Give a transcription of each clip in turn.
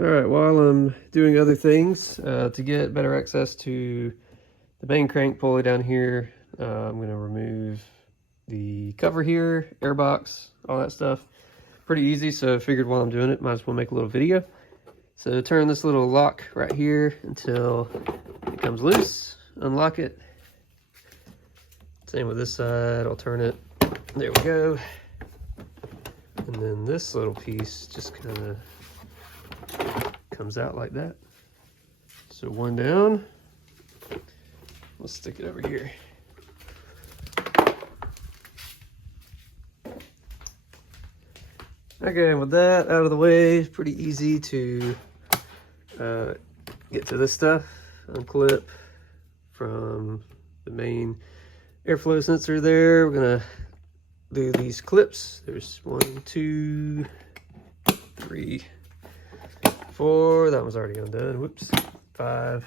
All right, while I'm doing other things to get better access to the main crank pulley down here, I'm going to remove the cover here, air box, all that stuff. Pretty easy, so I figured while I'm doing it, might as well make a little video. So turn this little lock right here until it comes loose, unlock it. Same with this side, I'll turn it. There we go. And then this little piece just kind of comes out like that. So one down. Let's stick it over here. Okay, with that out of the way, it's pretty easy to get to this stuff. Unclip from the main airflow sensor there. We're gonna do these clips. There's 1, 2, 3, 4. That one's already undone. Whoops. 5,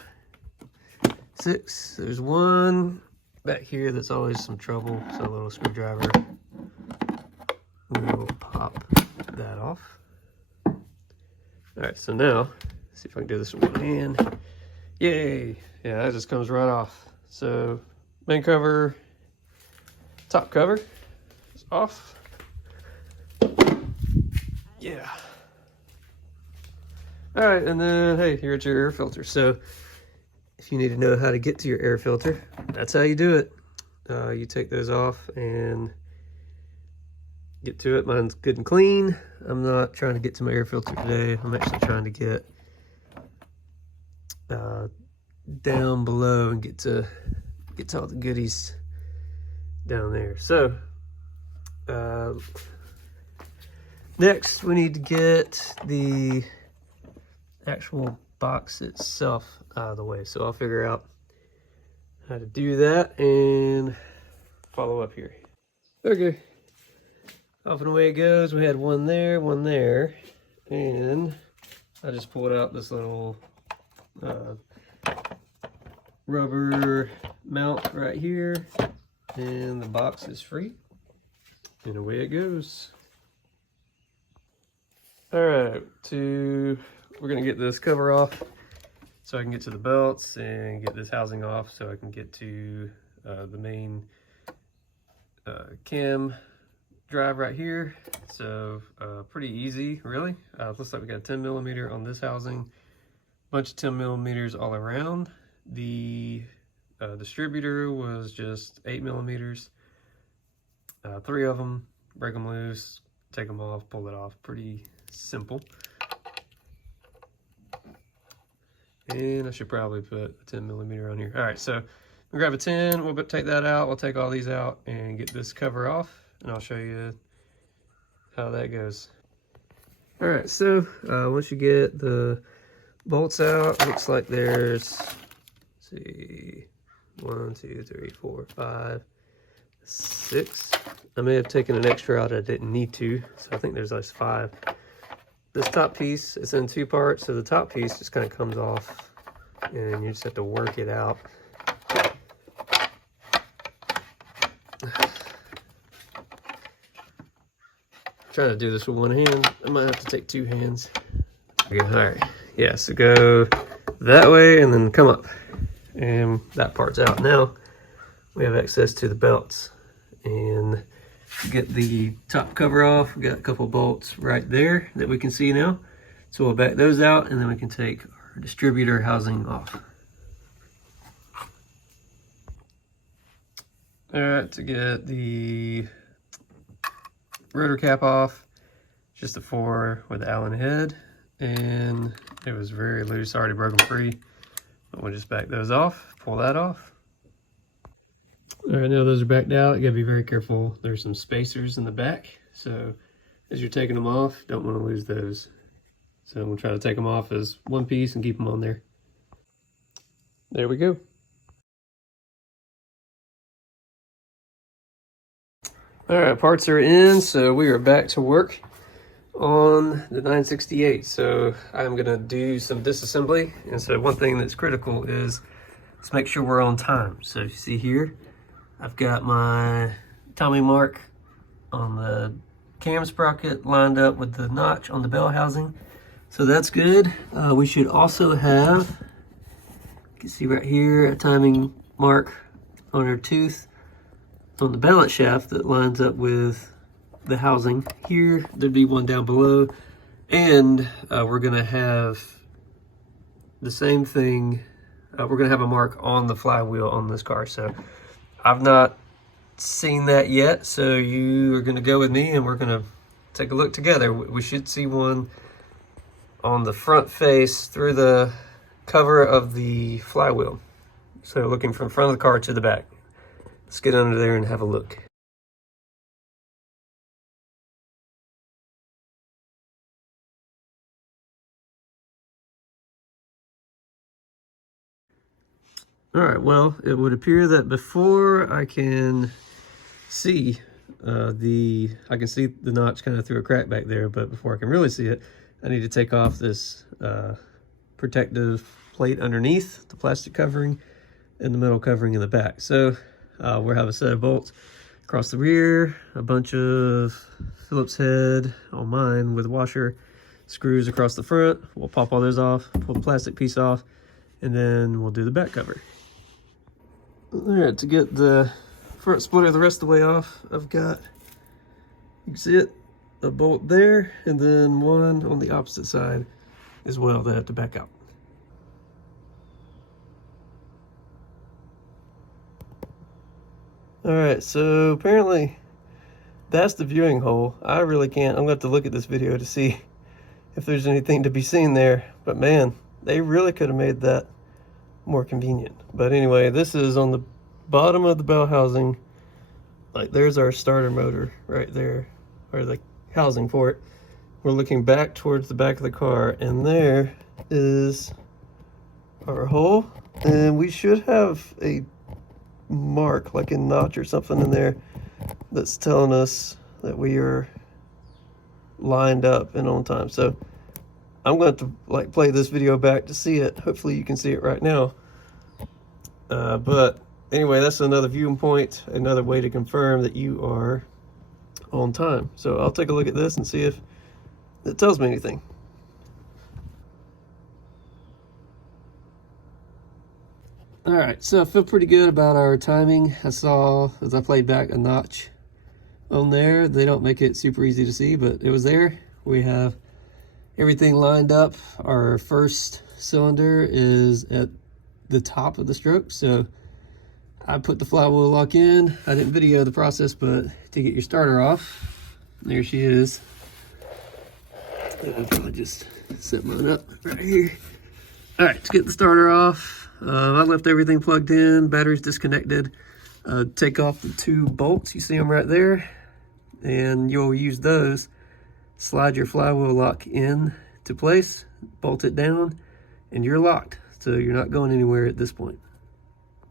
6. There's one back here that's always some trouble. So a little screwdriver will pop that off. All right, so now let's see if I can do this with one hand. Yay! Yeah, that just comes right off. So main cover, top cover is off. Yeah. All right, and then hey, here at your air filter. So if you need to know how to get to your air filter, that's how you do it. You take those off and get to it. Mine's good and clean. I'm not trying to get to my air filter today. I'm actually trying to get down below and get to all the goodies down there. So next we need to get the actual box itself out of the way. So I'll figure out how to do that and follow up here. Okay. Off and away it goes. We had one there, and I just pulled out this little rubber mount right here, and the box is free, and away it goes. All right, we're gonna get this cover off so I can get to the belts and get this housing off so I can get to the main cam drive right here. So pretty easy, really. Looks like we got 10 millimeter on this housing, bunch of 10 millimeters all around. The distributor was just 8 millimeters, 3 of them. Break them loose, take them off, pull it off. Pretty simple. And I should probably put a 10 millimeter on here. All right, so we'll grab a 10, we'll take that out, we'll take all these out and get this cover off, and I'll show you how that goes. All right, so once you get the bolts out, it looks like there's, let's see, 1, 2, 3, 4, 5, 6. I may have taken an extra out I didn't need to, so I think there's like 5. This top piece is in 2 parts, so the top piece just kind of comes off and you just have to work it out. Trying to do this with one hand. I might have to take 2 hands. Okay, all right. Yeah, so go that way and then come up. And that part's out. Now we have access to the belts. And get the top cover off. We got a couple bolts right there that we can see now. So we'll back those out and then we can take our distributor housing off. All right, to get the rotor cap off, just a 4 with the Allen head, and it was very loose. I already broke them free, but we'll just back those off, pull that off. All right, now those are backed out. You gotta be very careful. There's some spacers in the back, so as you're taking them off, don't want to lose those. So we'll try to take them off as one piece and keep them on there. There we go. All right, parts are in, so we are back to work on the 968. So I'm gonna do some disassembly. And so one thing that's critical is let's make sure we're on time. So you see here, I've got my Tommy mark on the cam sprocket lined up with the notch on the bell housing. So that's good. We should also have, you can see right here, a timing mark on our tooth on the balance shaft that lines up with the housing. Here, there'd be one down below. And we're gonna have the same thing. We're gonna have a mark on the flywheel on this car. So I've not seen that yet. So you are gonna go with me and we're gonna take a look together. We should see one on the front face through the cover of the flywheel. So looking from front of the car to the back. Let's get under there and have a look. All right, well, it would appear that before I can see I can see the notch kind of through a crack back there, but before I can really see it, I need to take off this protective plate underneath the plastic covering and the metal covering in the back. So we'll have a set of bolts across the rear, a bunch of Phillips head on mine with a washer, screws across the front. We'll pop all those off, pull the plastic piece off, and then we'll do the back cover. All right, to get the front splitter the rest of the way off, I've got, you can see it, a bolt there, and then one on the opposite side as well that I have to back out. All right, so apparently that's the viewing hole. I really can't, I'm gonna have to look at this video to see if there's anything to be seen there, but man, they really could have made that more convenient. But anyway, this is on the bottom of the bell housing. Like, there's our starter motor right there, or the housing for it. We're looking back towards the back of the car, and there is our hole. And we should have a mark, like a notch or something in there, that's telling us that we are lined up and on time. So I'm going to like play this video back to see it. Hopefully you can see it right now. But anyway, that's another viewing point, another way to confirm that you are on time. So I'll take a look at this and see if it tells me anything. All right, so I feel pretty good about our timing. I saw, as I played back, a notch on there. They don't make it super easy to see, but it was there. We have everything lined up. Our first cylinder is at the top of the stroke, so I put the flywheel lock in. I didn't video the process, but to get your starter off, there she is. I'll probably just set mine up right here. All right, to get the starter off, I left everything plugged in, batteries disconnected. Take off the two bolts, you see them right there, and you'll use those. Slide your flywheel lock in to place, bolt it down, and you're locked. So you're not going anywhere at this point.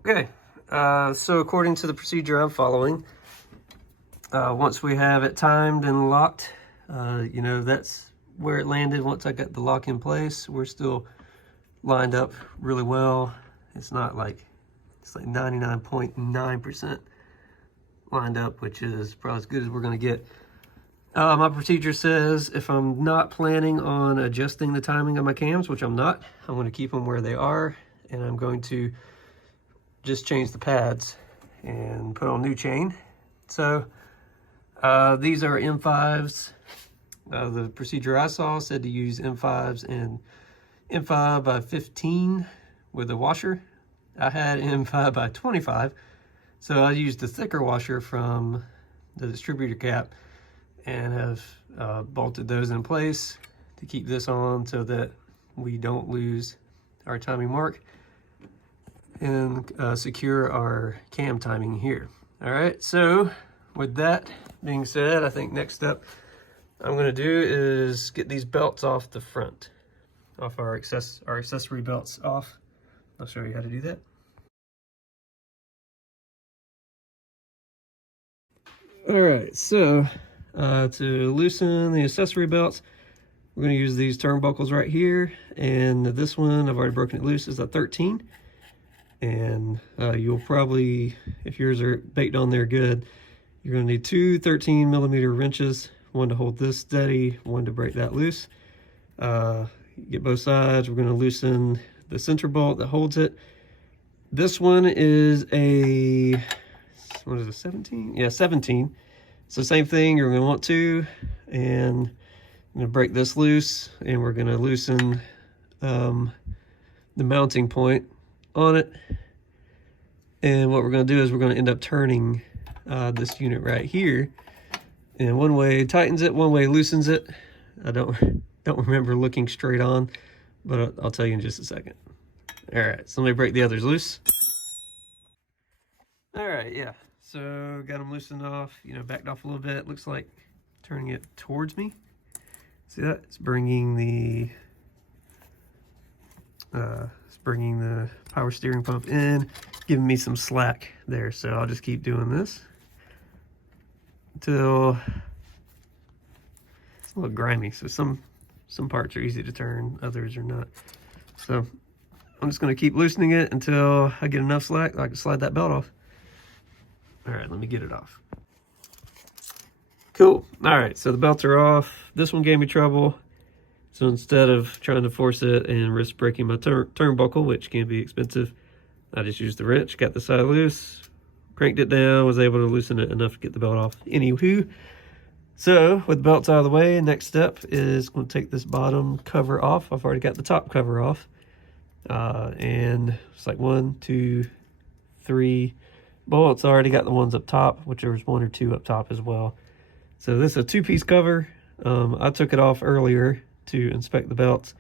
Okay, so according to the procedure I'm following, once we have it timed and locked, you know, that's where it landed. Once I got the lock in place, we're still lined up really well. It's not like, it's like 99.9% lined up, which is probably as good as we're gonna get. My procedure says if I'm not planning on adjusting the timing of my cams, which I'm not, I'm going to keep them where they are, and I'm going to just change the pads and put on new chain. So these are M5s. The procedure I saw said to use M5s and M5 by 15 with a washer. I had M5 by 25, so I used the thicker washer from the distributor cap and have bolted those in place to keep this on so that we don't lose our timing mark and secure our cam timing here. All right, so with that being said, I think next step I'm gonna do is get these belts off the front, off our accessory belts off. I'll show you how to do that. All right, so to loosen the accessory belts, we're going to use these turnbuckles right here, and this one, I've already broken it loose, is a 13. And you'll probably, if yours are baked on there good, you're going to need two 13mm wrenches, one to hold this steady, one to break that loose. Get both sides. We're going to loosen the center bolt that holds it. This one is a, what is it, 17? Yeah, 17. So same thing, you're going to want to, and I'm going to break this loose, and we're going to loosen the mounting point on it. And what we're going to do is we're going to end up turning this unit right here. And one way tightens it, one way loosens it. I don't remember looking straight on, but I'll tell you in just a second. All right, so let me break the others loose. All right, yeah. So got them loosened off, you know, backed off a little bit. Looks like turning it towards me. See that? It's bringing the power steering pump in, giving me some slack there. So I'll just keep doing this until it's a little grimy. So some parts are easy to turn, others are not. So I'm just going to keep loosening it until I get enough slack that I can slide that belt off. All right, let me get it off. Cool. All right, so the belts are off. This one gave me trouble. So instead of trying to force it and risk breaking my turnbuckle, which can be expensive, I just used the wrench, got the side loose, cranked it down, was able to loosen it enough to get the belt off. Anywho, so with the belts out of the way, next step is going to take this bottom cover off. I've already got the top cover off. And it's like 1, 2, 3 bolts. I already got the ones up top, which there was 1 or 2 up top as well. So this is a 2-piece cover. I took it off earlier to inspect the belts,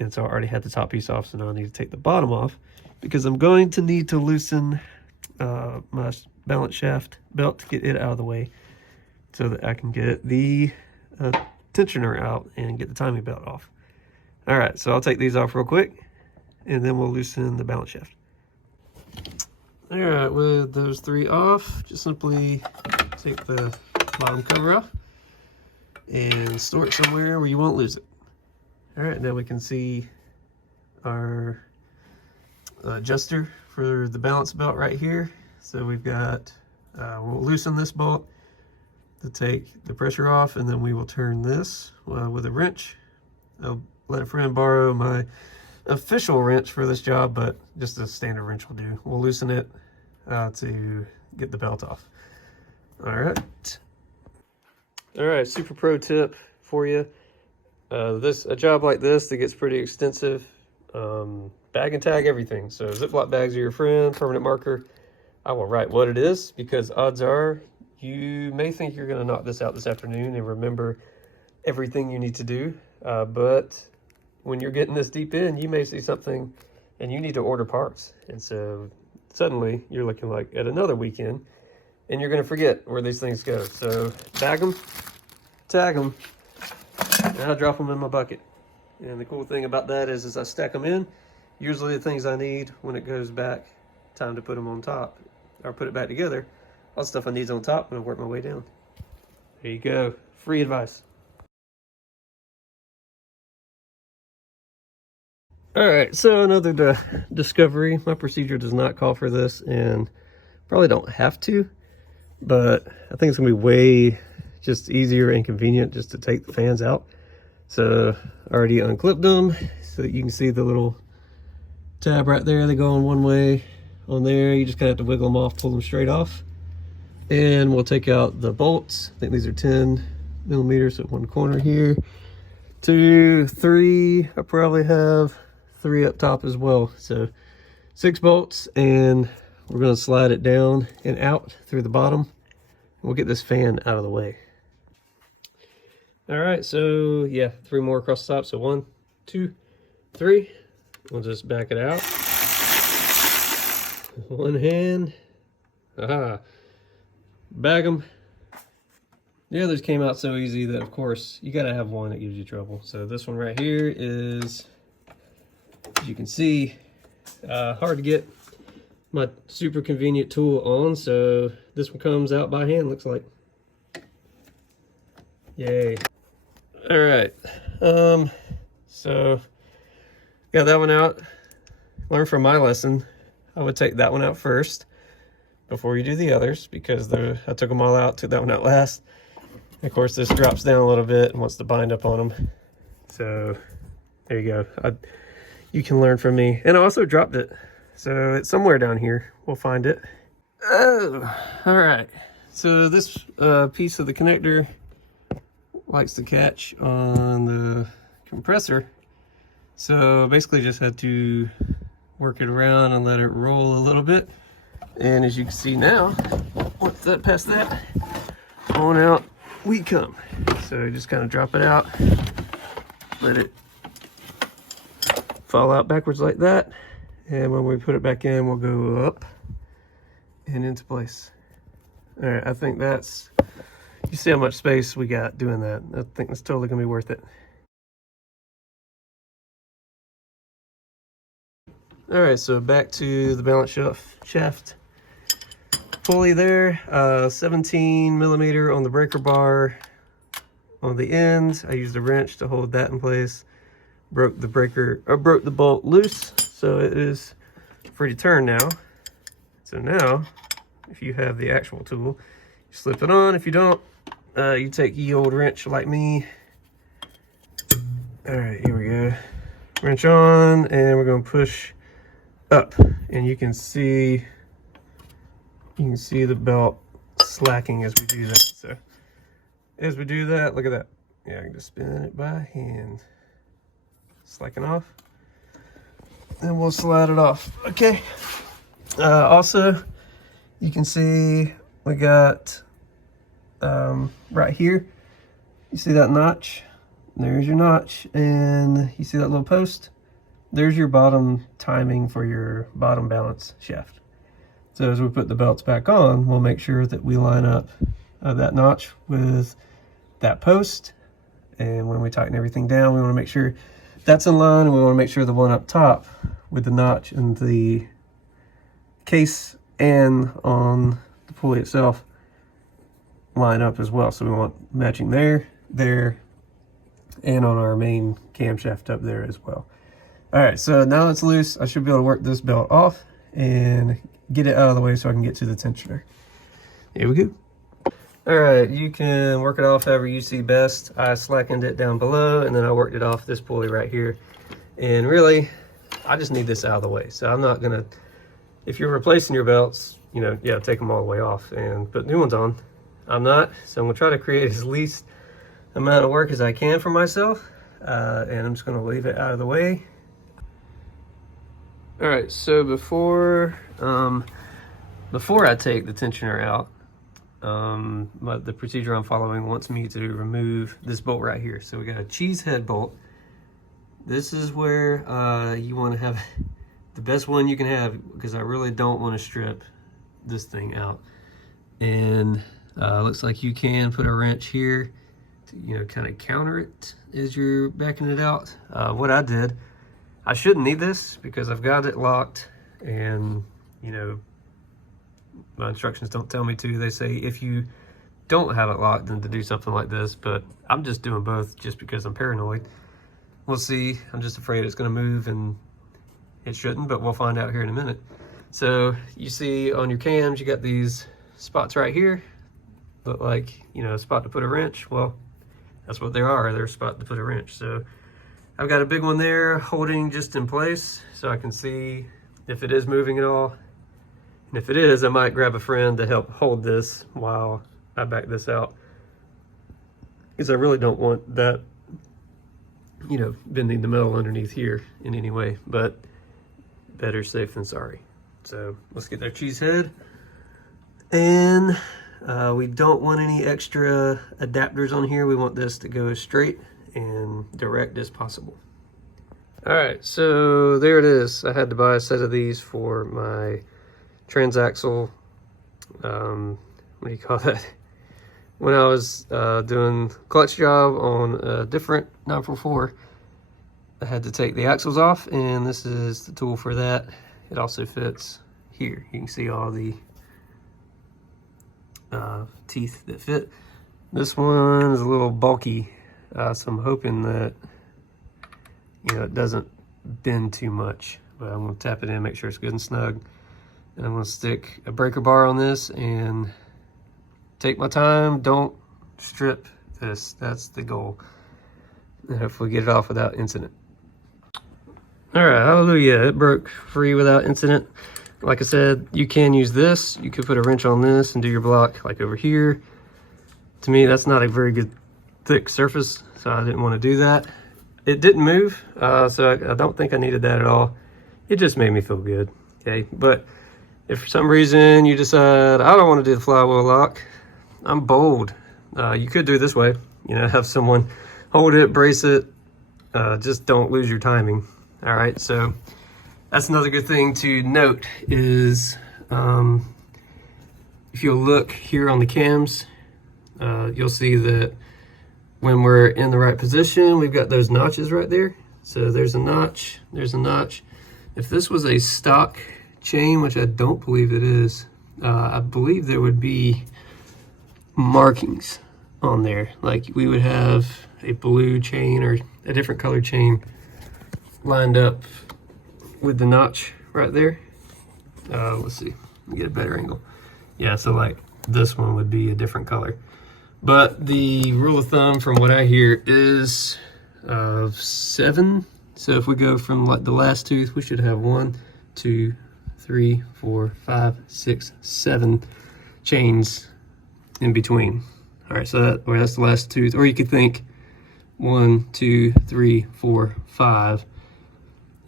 and so I already had the top piece off, so now I need to take the bottom off because I'm going to need to loosen my balance shaft belt to get it out of the way so that I can get the tensioner out and get the timing belt off. All right, so I'll take these off real quick, and then we'll loosen the balance shaft. All right, with those 3 off, just simply take the bottom cover off and store it somewhere where you won't lose it. All right, now we can see our adjuster for the balance belt right here. So we've got, we'll loosen this bolt to take the pressure off, and then we will turn this with a wrench. I'll let a friend borrow my official wrench for this job, but just a standard wrench will do. We'll loosen it to get the belt off. All right, super pro tip for you. A job like this that gets pretty extensive, bag and tag everything. So Ziploc bags are your friend, permanent marker. I will write what it is because odds are you may think you're going to knock this out this afternoon and remember everything you need to do, but when you're getting this deep in, you may see something and you need to order parts. And so suddenly you're looking like at another weekend and you're going to forget where these things go. So bag them, tag them, and I drop them in my bucket. And the cool thing about that is I stack them in. Usually the things I need when it goes back, time to put them on top or put it back together. All the stuff I need is on top and I'll work my way down. There you go. Free advice. All right, so another discovery. My procedure does not call for this and probably don't have to, but I think it's gonna be way just easier and convenient just to take the fans out. So I already unclipped them so that you can see the little tab right there. They go on one way on there. You just kind of have to wiggle them off, pull them straight off. And we'll take out the bolts. I think these are 10 millimeters at one corner here. 2, 3, I probably have 3 up top as well. So 6 bolts, and we're going to slide it down and out through the bottom. We'll get this fan out of the way. All right, so yeah, 3 more across the top. So 1, 2, 3. We'll just back it out. One hand. Aha. Bag them. The others came out so easy that, of course, you got to have one that gives you trouble. So this one right here is, as you can see, hard to get my super convenient tool on. So this one comes out by hand, looks like. Yay. All right. So got that one out. Learn from my lesson. I would take that one out first before you do the others, because I took them all out, took that one out last. Of course, this drops down a little bit and wants to bind up on them. So there you go. You can learn from me. And I also dropped it. So it's somewhere down here. We'll find it. Oh, all right. So this piece of the connector likes to catch on the compressor. So basically just had to work it around and let it roll a little bit. And as you can see now, once that past that, on out we come. So just kind of drop it out, let it fall out backwards like that. And when we put it back in, we'll go up and into place. All right, I think that's, you see how much space we got doing that. I think that's totally gonna be worth it. All right, so back to the balance shaft pulley there. 17 millimeter on the breaker bar on the end. I used a wrench to hold that in place. Broke the bolt loose, so it is free to turn now. So now, if you have the actual tool, you slip it on. If you don't, you take the old wrench like me. All right, here we go. Wrench on, and we're gonna push up, and you can see the belt slacking as we do that. So as we do that, look at that. Yeah, I can just spin it by hand. Slacking off, and we'll slide it off. Okay. Also, you can see we got right here, you see that notch? There's your notch, and you see that little post? There's your bottom timing for your bottom balance shaft. So as we put the belts back on, we'll make sure that we line up that notch with that post. And when we tighten everything down, we want to make sure that's in line, and we want to make sure the one up top with the notch and the case and on the pulley itself line up as well. So we want matching there, and on our main camshaft up there as well. All right, so now it's loose. I should be able to work this belt off and get it out of the way so I can get to the tensioner. Here we go. All right, you can work it off however you see best. I slackened it down below, and then I worked it off this pulley right here. And really, I just need this out of the way. So I'm not gonna, if you're replacing your belts, you know, yeah, take them all the way off and put new ones on. I'm not, so I'm gonna try to create as least amount of work as I can for myself. And I'm just gonna leave it out of the way. All right, so before I take the tensioner out, the procedure I'm following wants me to remove this bolt right here. So we got a cheese head bolt. This is where you want to have the best one you can have, because I really don't want to strip this thing out. And looks like you can put a wrench here to, you know, kind of counter it as you're backing it out. What I did, I shouldn't need this because I've got it locked, and you know, my instructions don't tell me to. They say if you don't have it locked, then to do something like this, but I'm just doing both just because I'm paranoid. We'll see. I'm just afraid it's going to move, and it shouldn't, but we'll find out here in a minute. So you see on your cams, you got these spots right here, look like, you know, a spot to put a wrench. Well, that's what they are. They're a spot to put a wrench. So I've got a big one there holding just in place so I can see if it is moving at all. And if it is, I might grab a friend to help hold this while I back this out, because I really don't want that, you know, bending the metal underneath here in any way, but better safe than sorry. So let's get our cheese head. And we don't want any extra adapters on here. We want this to go as straight and direct as possible. All right, so there it is. I had to buy a set of these for my transaxle, what do you call that? When I was doing clutch job on a different 944, I had to take the axles off, and this is the tool for that. It also fits here. You can see all the teeth that fit. This one is a little bulky, so I'm hoping that, you know, it doesn't bend too much. But I'm gonna tap it in, make sure it's good and snug. And I'm gonna stick a breaker bar on this and take my time. Don't strip this, that's the goal. and hopefully get it off without incident. All right, hallelujah, it broke free without incident. Like I said, you can use this. You could put a wrench on this and do your block like over here. To me, that's not a very good thick surface, so I didn't want to do that. It didn't move, so I don't think I needed that at all. It just made me feel good, okay? But if for some reason you decide, I don't want to do the flywheel lock, I'm bold. You could do it this way, you know, have someone hold it, brace it, just don't lose your timing. All right, so that's another good thing to note is if you'll look here on the cams, you'll see that when we're in the right position, we've got those notches right there. So there's a notch, there's a notch. If this was a stock chain, which I don't believe it is, I believe there would be markings on there. Like we would have a blue chain or a different color chain lined up with the notch right there. Let's see, let me get a better angle. Yeah, so like this one would be a different color. But the rule of thumb from what I hear is 7. So if we go from like the last tooth, we should have 1, 2, 3, 4, 5, 6, 7 chains in between. All right, so that's the last tooth. Or you could think 1, 2, 3, 4, 5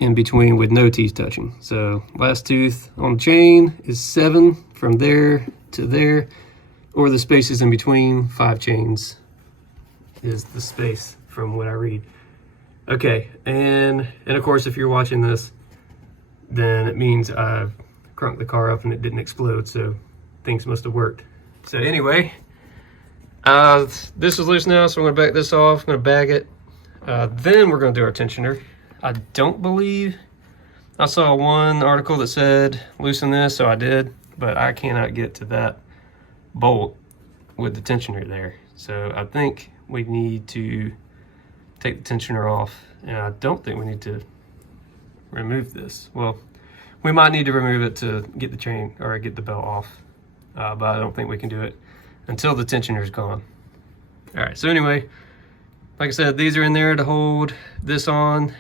in between with no teeth touching. So last tooth on the chain is 7 from there to there, or the spaces in between, 5 chains is the space from what I read. Okay, and of course if you're watching this, then it means I've crunked the car up and it didn't explode, so things must have worked. So anyway, this is loose now, so I'm gonna back this off, I'm gonna bag it. Then we're gonna do our tensioner. I don't believe, I saw one article that said loosen this, so I did, but I cannot get to that bolt with the tensioner there. So I think we need to take the tensioner off, and I don't think we need to remove this. Well, we might need to remove it to get the chain or get the belt off, but I don't think we can do it until the tensioner is gone. All right, so anyway, like I said, these are in there to hold this on.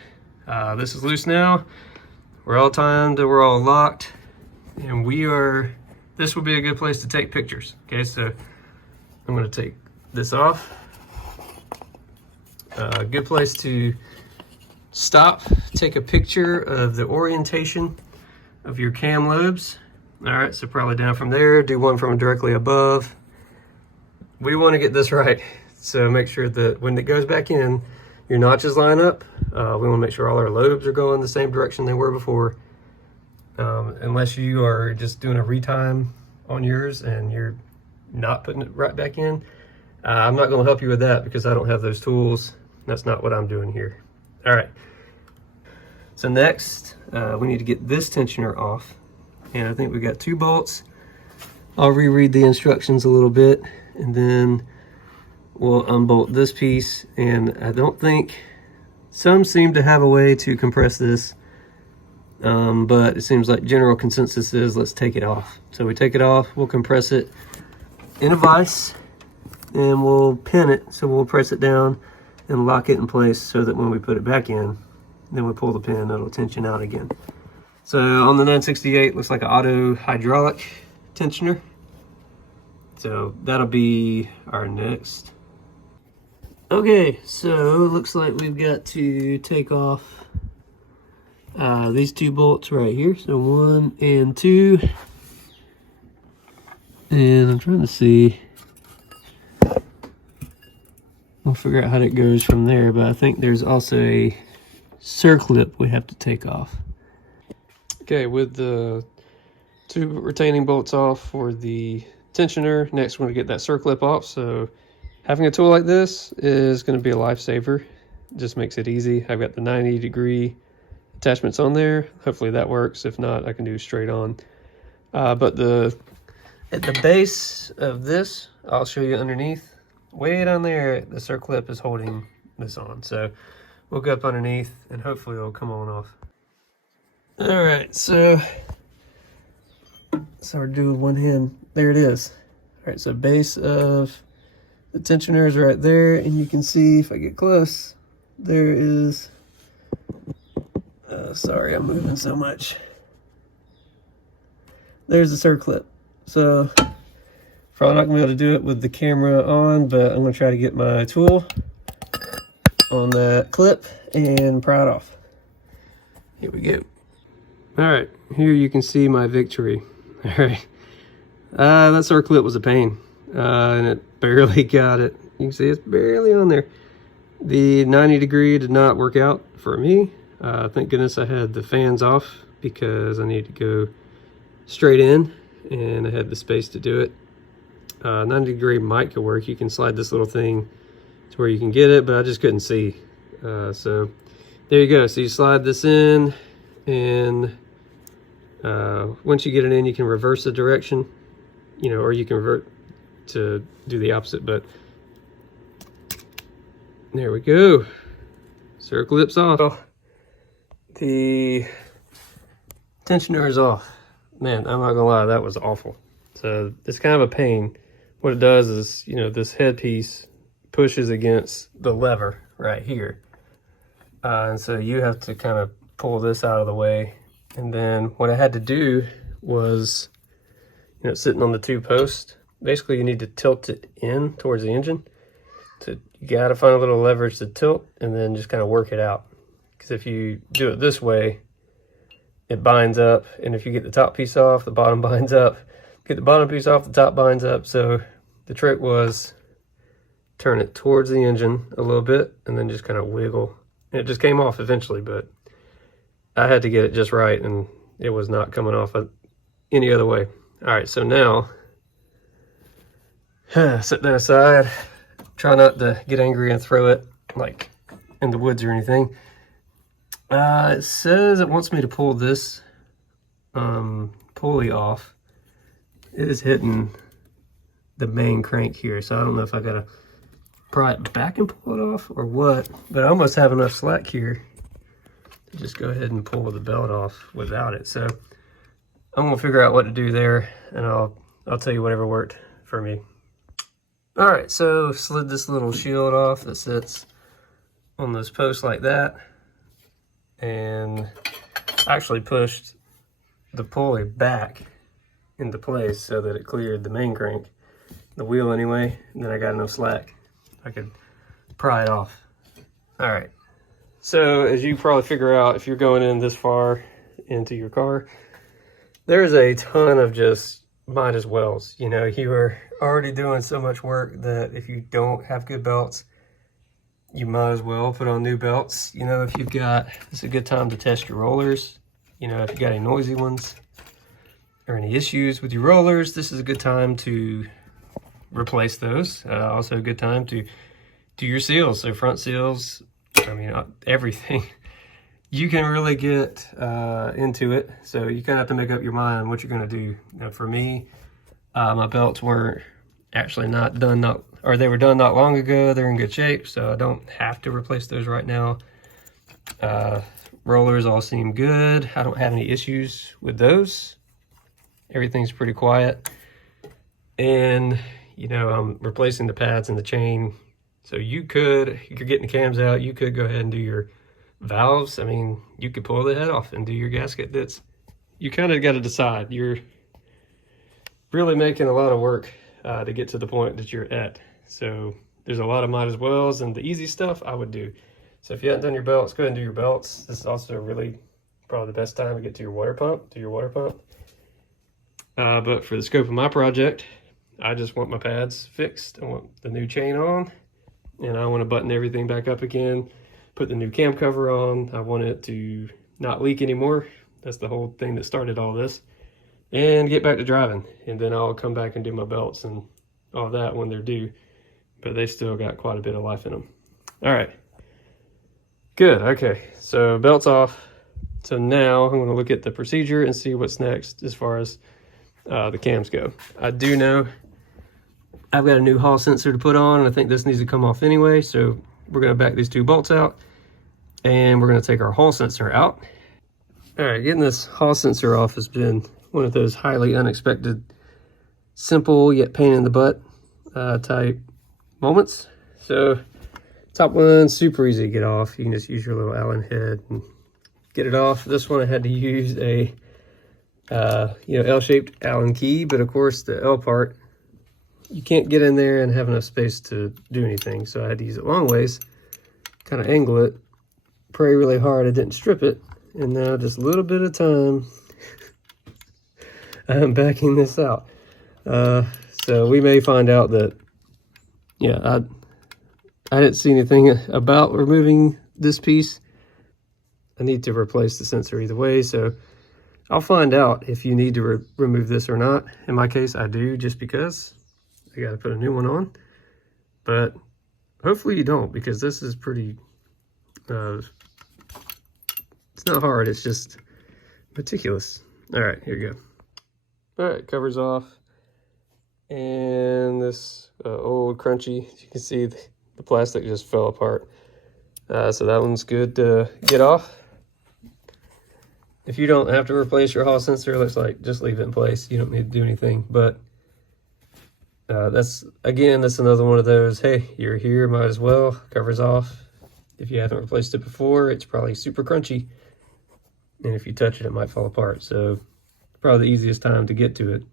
This is loose now. We're all timed, we're all locked, and this will be a good place to take pictures. Okay, so I'm gonna take this off. A good place to stop, take a picture of the orientation of your cam lobes. All right, so probably down from there, do one from directly above. We wanna get this right. So make sure that when it goes back in, your notches line up. We want to make sure all our lobes are going the same direction they were before. Unless you are just doing a retime on yours and you're not putting it right back in, I'm not going to help you with that because I don't have those tools. That's not what I'm doing here. All right. So next, we need to get this tensioner off. And I think we got 2 bolts. I'll reread the instructions a little bit and then we'll unbolt this piece. And I don't think, some seem to have a way to compress this, but it seems like general consensus is let's take it off. So we take it off, we'll compress it in a vise and we'll pin it. So we'll press it down and lock it in place so that when we put it back in, then we pull the pin, it'll tension out again. So on the 968, looks like an auto hydraulic tensioner. So that'll be our next. Okay, so it looks like we've got to take off these 2 bolts right here. So 1 and 2. And I'm trying to see. We'll figure out how it goes from there, but I think there's also a circlip we have to take off. Okay, with the 2 retaining bolts off for the tensioner, next we're going to get that circlip off. So having a tool like this is going to be a lifesaver. It just makes it easy. I've got the 90-degree attachments on there. Hopefully that works. If not, I can do straight on. But at the base of this, I'll show you underneath. Way down there, the circlip is holding this on. So we'll go up underneath and hopefully it'll come on off. All right, so we're doing one hand. There it is. All right, so base of the tensioner is right there, and you can see if I get close, there is, sorry, I'm moving so much. There's the circlip. So probably not gonna be able to do it with the camera on, but I'm gonna try to get my tool on that clip and pry it off. Here we go. All right, here you can see my victory. All right, that circlip was a pain, and it barely got it. You can see it's barely on there. The 90 degree did not work out for me. Thank goodness I had the fans off because I need to go straight in and I had the space to do it. 90 degree might could work. You can slide this little thing to where you can get it, but I just couldn't see. So there you go. So you slide this in, and once you get it in, you can reverse the direction, you know, or you can revert to do the opposite, but there we go. Circlip's off. Oh, the tensioner is off. Man, I'm not gonna lie, that was awful. So it's kind of a pain. What it does is, you know, this headpiece pushes against the lever right here. And so you have to kind of pull this out of the way. And then what I had to do was, you know, sitting on the two posts, basically you need to tilt it in towards the engine. You gotta find a little leverage to tilt and then just kind of work it out. Because if you do it this way, it binds up, and if you get the top piece off, the bottom binds up. Get the bottom piece off, the top binds up. So the trick was turn it towards the engine a little bit and then just kind of wiggle. And it just came off eventually, but I had to get it just right, and it was not coming off any other way. All right, so now set that aside. Try not to get angry and throw it like in the woods or anything. It says it wants me to pull this pulley off. It is hitting the main crank here, so I don't know if I gotta pry it back and pull it off or what, but I almost have enough slack here to just go ahead and pull the belt off without it. So I'm gonna figure out what to do there, and I'll tell you whatever worked for me. All right, so slid this little shield off that sits on those posts like that, and actually pushed the pulley back into place so that it cleared the main crank, the wheel anyway, and then I got enough slack. I could pry it off. All right, so as you probably figure out, if you're going in this far into your car, there's a ton of just might as wells. You know, you are already doing so much work that if you don't have good belts, you might as well put on new belts. You know, if you've got, it's a good time to test your rollers. You know, if you got any noisy ones or any issues with your rollers, this is a good time to replace those. Also a good time to do your seals. So front seals, I mean, everything. You can really get into it. So you kind of have to make up your mind what you're gonna do. Now for me, my belts were actually not done, or they were done not long ago. They're in good shape, so I don't have to replace those right now. Rollers all seem good. I don't have any issues with those. Everything's pretty quiet. And, you know, I'm replacing the pads and the chain. So you could, if you're getting the cams out, you could go ahead and do your valves. I mean, you could pull the head off and do your gasket. You kind of got to decide. You're really making a lot of work to get to the point that you're at. So there's a lot of might as wells, and the easy stuff I would do. So if you haven't done your belts, go ahead and do your belts. This is also really probably the best time to get to your water pump, but for the scope of my project, I just want my pads fixed. I want the new chain on, and I want to button everything back up again, put the new cam cover on. I want it to not leak anymore. That's the whole thing that started all this. And get back to driving, and then I'll come back and do my belts and all that when they're due, but they still got quite a bit of life in them. All right, good. Okay, so belts off. So now I'm going to look at the procedure and see what's next as far as the cams go. I do know I've got a new hall sensor to put on, and I think this needs to come off anyway, so we're going to back these two bolts out, and we're going to take our hall sensor out. All right, getting this hall sensor off has been one of those highly unexpected, simple yet pain in the butt type moments. So Top one, super easy to get off. You can just use your little Allen head and get it off. This one I had to use a L-shaped Allen key, but of course the L part, you can't get in there and have enough space to do anything. So I had to use it long ways, kind of angle it, pray really hard I didn't strip it, and now just a little bit of time, I'm backing this out. So we may find out that, yeah, I didn't see anything about removing this piece. I need to replace the sensor either way, so I'll find out if you need to remove this or not. In my case, I do, just because I got to put a new one on. But hopefully you don't, because this is pretty, it's not hard, it's just meticulous. All right, here you go. All right, cover's off. And this old crunchy, as you can see, the plastic just fell apart. So that one's good to get off. If you don't have to replace your hall sensor, it looks like just leave it in place. You don't need to do anything. But that's another one of those, hey, you're here, might as well. Cover's off. If you haven't replaced it before, it's probably super crunchy. And if you touch it, it might fall apart. So probably the easiest time to get to it.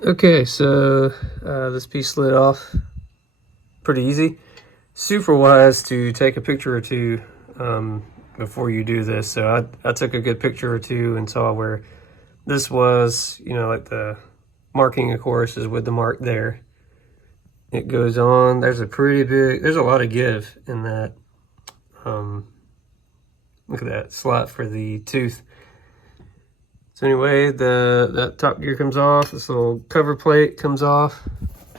Okay, so this piece slid off pretty easy. Super wise to take a picture or two before you do this. So I took a good picture or two and saw where this was, like the marking, of course, is with the mark there. It goes on. There's a lot of give in that. Look at that slot for the tooth. So anyway, that top gear comes off. This little cover plate comes off.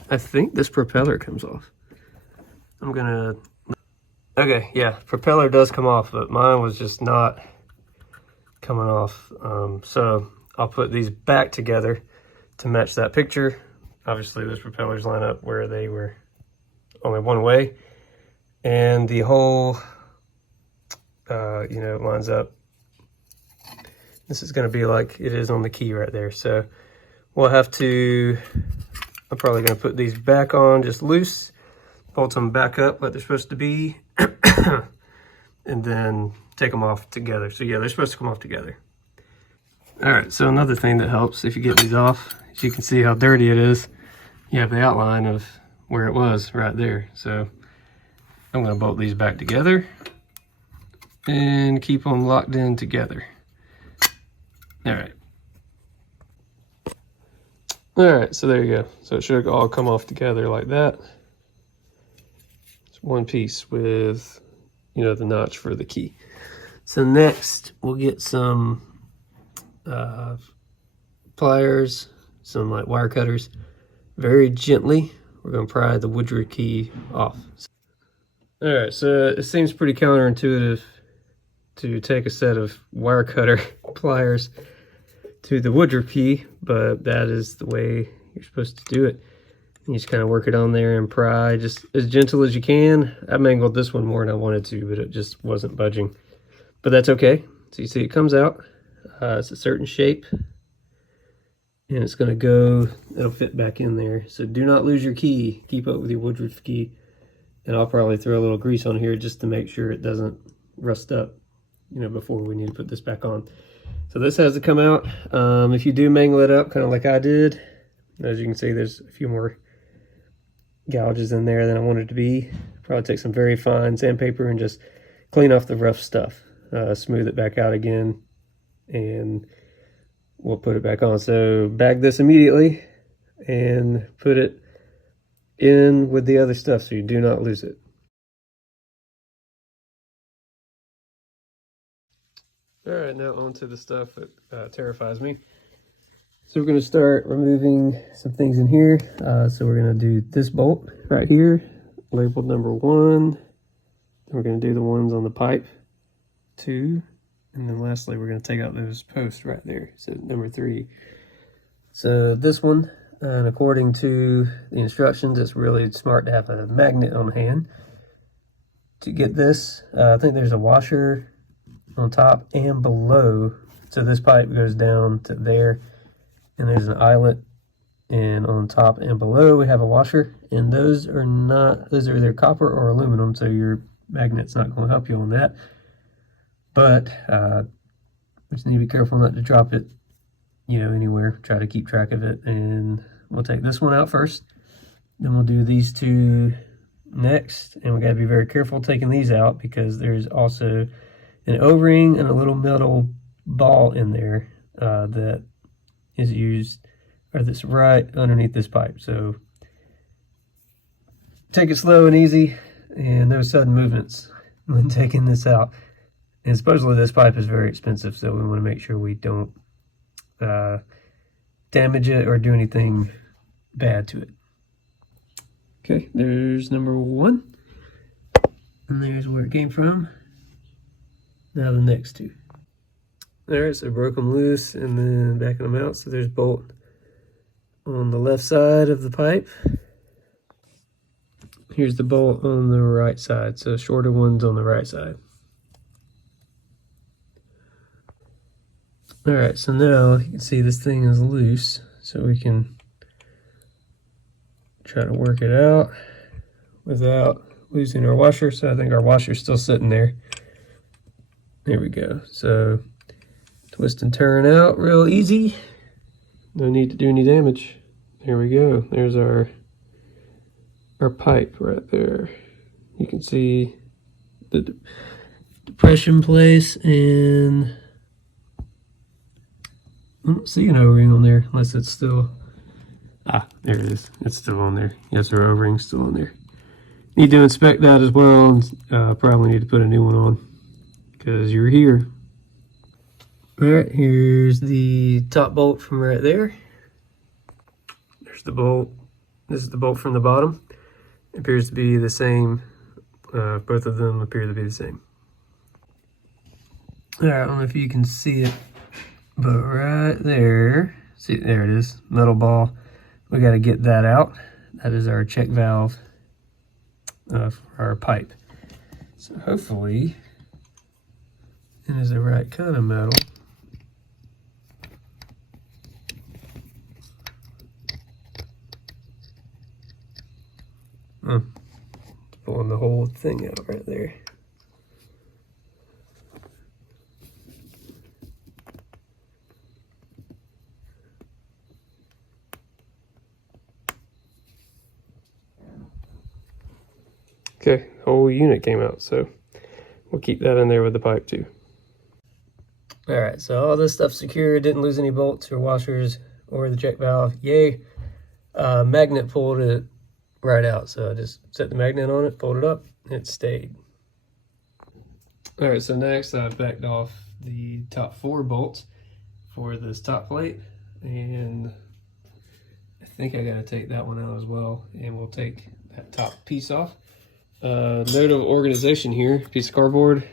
I think this propeller comes off. Okay, yeah, propeller does come off, but mine was just not coming off. So I'll put these back together to match that picture. Obviously, those propellers line up where they were only one way, and the whole, lines up. This is going to be like it is on the key right there. So we'll have to, I'm probably going to put these back on just loose, bolt them back up like they're supposed to be, and then take them off together. So yeah, they're supposed to come off together. All right, so another thing that helps if you get these off, as you can see how dirty it is, you have the outline of where it was right there. So I'm going to bolt these back together and keep them locked in together. All right, so there you go. So it should all come off together like that. It's one piece with, the notch for the key. So next, we'll get some pliers, some like wire cutters. Very gently, we're going to pry the Woodruff key off. All right, so it seems pretty counterintuitive to take a set of wire cutter pliers to the Woodruff key, but that is the way you're supposed to do it. You just kind of work it on there and pry just as gentle as you can. I mangled this one more than I wanted to, but it just wasn't budging. But that's okay. So you see it comes out. It's a certain shape, and it's going to go, it'll fit back in there. So do not lose your key. Keep up with your Woodruff key. And I'll probably throw a little grease on here just to make sure it doesn't rust up, before we need to put this back on. So this has to come out. If you do mangle it up, kind of like I did, as you can see, there's a few more gouges in there than I wanted to be. Probably take some very fine sandpaper and just clean off the rough stuff. Smooth it back out again, and we'll put it back on. So bag this immediately and put it in with the other stuff so you do not lose it. All right, now on to the stuff that terrifies me. So we're going to start removing some things in here. So we're going to do this bolt right here, labeled number 1. Then we're going to do the ones on the pipe, 2. And then lastly, we're going to take out those posts right there, so number 3. So this one, and according to the instructions, it's really smart to have a magnet on hand to get this. I think there's a washer on top and below. So this pipe goes down to there, and there's an eyelet And on top and below we have a washer, and those are either copper or aluminum, so your magnet's not going to help you on that. But we just need to be careful not to drop it, you know, anywhere. Try to keep track of it. And we'll take this one out first, then we'll do these two next, and we got to be very careful taking these out because there's also an O-ring and a little metal ball in there that is used, or that's right underneath this pipe. So take it slow and easy, and no sudden movements when taking this out. And supposedly this pipe is very expensive, so we want to make sure we don't damage it or do anything bad to it. Okay, there's number one, and there's where it came from. Now the next two. Alright, so broke them loose and then backing them out. So there's bolt on the left side of the pipe. Here's the bolt on the right side, so shorter ones on the right side. Alright, so now you can see this thing is loose, so we can try to work it out without losing our washer. So I think our washer's still sitting there. There we go. So twist and turn out real easy. No need to do any damage. There we go. There's our pipe right there. You can see the depression place, and I don't see an O-ring on there unless it's still, there it is. It's still on there. Yes, our O-ring's still on there. Need to inspect that as well, and probably need to put a new one on because you're here. Alright, here's the top bolt from right there. There's the bolt. This is the bolt from the bottom. It appears to be the same. Both of them appear to be the same. Alright, I don't know if you can see it, but right there, see, there it is, metal ball. We got to get that out. That is our check valve for our pipe. So hopefully it is the right kind of metal. Pulling the whole thing out right there. Okay, whole unit came out, so we'll keep that in there with the pipe too. Alright, so all this stuff secure, didn't lose any bolts or washers or the check valve. Yay! Magnet pulled it right out, so I just set the magnet on it, pulled it up, and it stayed. Alright, so next I backed off the top 4 bolts for this top plate, and I think I gotta take that one out as well, and we'll take that top piece off. Note of organization here, piece of cardboard.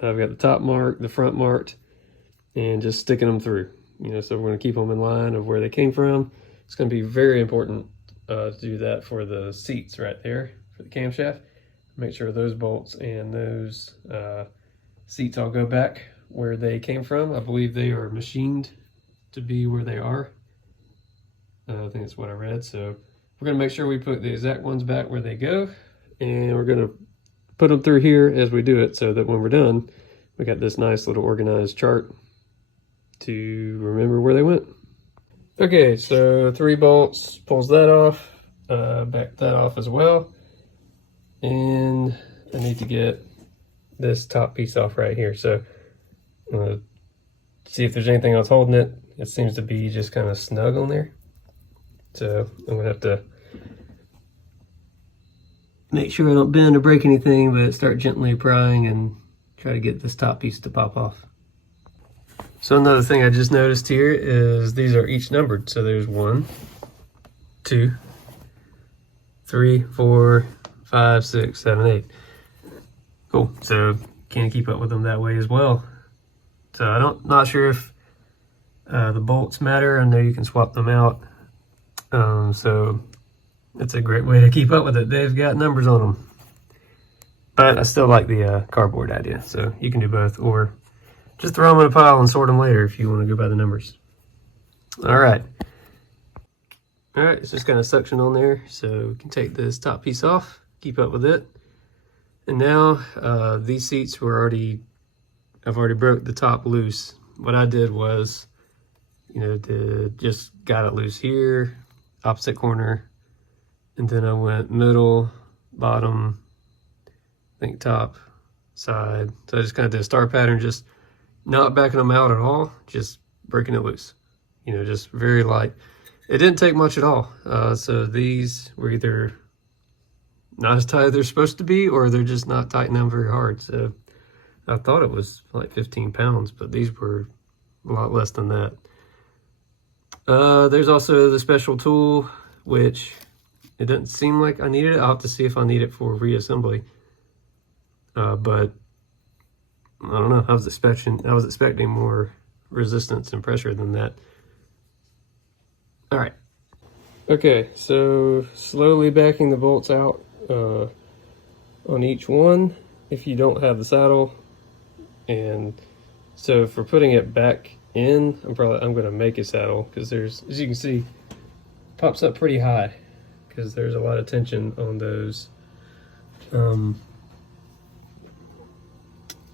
I've got the top marked, the front marked, and just sticking them through. You know, so we're going to keep them in line of where they came from. It's going to be very important to do that for the seats right there for the camshaft. Make sure those bolts and those seats all go back where they came from. I believe they are machined to be where they are. I think that's what I read. So we're going to make sure we put the exact ones back where they go. And we're going to put them through here as we do it so that when we're done, we got this nice little organized chart to remember where they went. Okay, so 3 bolts, pulls that off, back that off as well. And I need to get this top piece off right here. So I'm going to see if there's anything else holding it. It seems to be just kind of snug on there. So I'm going to have to make sure I don't bend or break anything, but start gently prying and try to get this top piece to pop off. So another thing I just noticed here is these are each numbered. So there's 1, 2, 3, 4, 5, 6, 7, 8. Cool. So can keep up with them that way as well. So not sure if the bolts matter. I know you can swap them out. So it's a great way to keep up with it. They've got numbers on them. But I still like the cardboard idea. So you can do both, or just throw them in a pile and sort them later if you want to go by the numbers. All right. All right, it's just kind of suction on there, so we can take this top piece off, keep up with it. And now these seats were I've already broke the top loose. What I did was, just got it loose here, opposite corner, and then I went middle, bottom, I think top, side. So I just kind of did a star pattern, just not backing them out at all, just breaking it loose. Just very light. It didn't take much at all. So these were either not as tight as they're supposed to be, or they're just not tightened down very hard. So I thought it was like 15 pounds, but these were a lot less than that. There's also the special tool, which it doesn't seem like I needed it. I'll have to see if I need it for reassembly. But I don't know. I was expecting more resistance and pressure than that. All right. Okay, so slowly backing the bolts out on each one if you don't have the saddle. And so for putting it back in, I'm going to make a saddle, because there's, as you can see, pops up pretty high because there's a lot of tension on those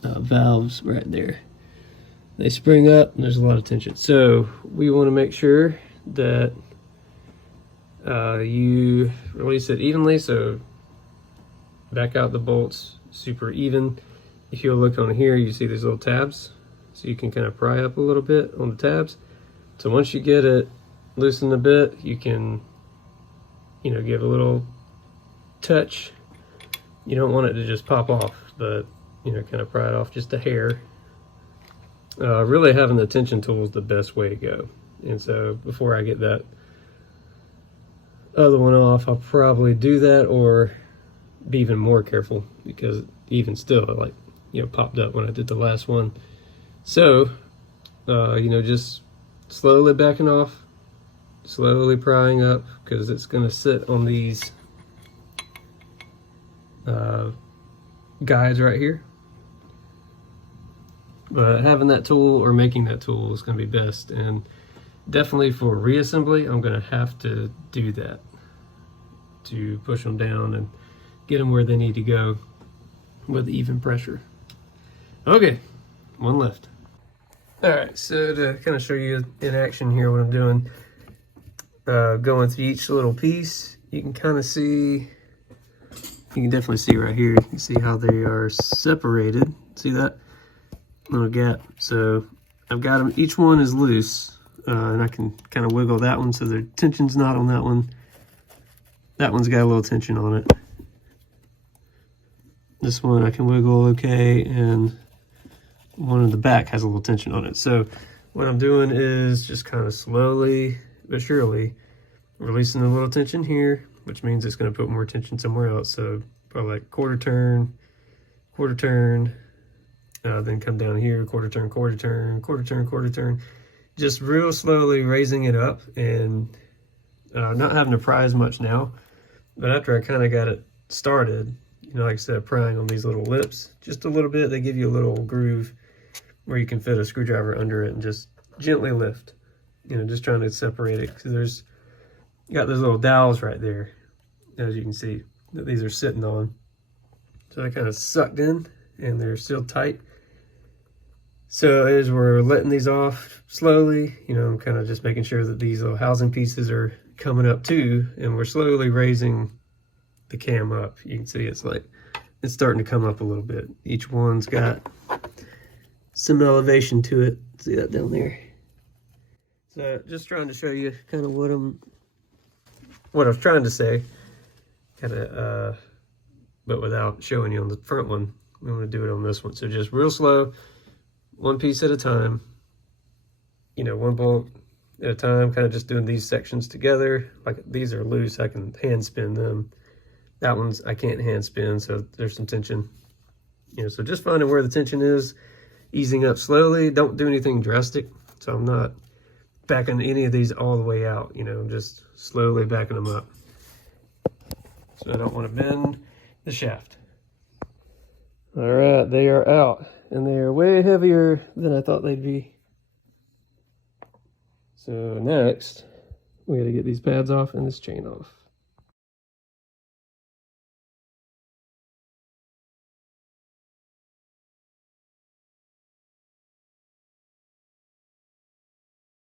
valves right there. They spring up and there's a lot of tension. So we want to make sure that you release it evenly, so back out the bolts super even. If you'll look on here, you see these little tabs, so you can kind of pry up a little bit on the tabs. So once you get it loosened a bit, you can give a little touch. You don't want it to just pop off, but kind of pry it off just a hair. Really having the tension tool is the best way to go. And so before I get that other one off, I'll probably do that, or be even more careful, because even still it popped up when I did the last one. So just slowly backing off, slowly prying up, because it's going to sit on these guides right here. But having that tool, or making that tool, is going to be best. And definitely for reassembly, I'm going to have to do that to push them down and get them where they need to go with even pressure. Okay, one left. All right, so to kind of show you in action here what I'm doing, going through each little piece, you can kind of see, you can definitely see right here, you can see how they are separated. See that little gap? So I've got them, each one is loose, and I can kind of wiggle that one so the tension's not on that one. That one's got a little tension on it. This one I can wiggle okay, and one in the back has a little tension on it. So what I'm doing is just kind of slowly but surely releasing a little tension here, which means it's going to put more tension somewhere else. So probably like quarter turn, then come down here, quarter turn, just real slowly raising it up, and not having to pry as much now. But after I kind of got it started, like I said, prying on these little lips just a little bit, they give you a little groove where you can fit a screwdriver under it and just gently lift, just trying to separate it, because got those little dowels right there, as you can see, that these are sitting on. So they kind of sucked in and they're still tight. So as we're letting these off slowly, I'm kind of just making sure that these little housing pieces are coming up too, and we're slowly raising the cam up. You can see it's starting to come up a little bit. Each one's got some elevation to it. See that down there? So just trying to show you kind of what I was trying to say, kind of, but without showing you on the front one. We want to do it on this one. So just real slow, one piece at a time, one bolt at a time, kind of just doing these sections together. Like these are loose, I can hand spin them. That one's, I can't hand spin, so there's some tension. So just finding where the tension is, easing up slowly. Don't do anything drastic. So I'm not backing any of these all the way out, I'm just slowly backing them up. So I don't want to bend the shaft. All right, they are out, and they are way heavier than I thought they'd be. So next, we got to get these pads off and this chain off.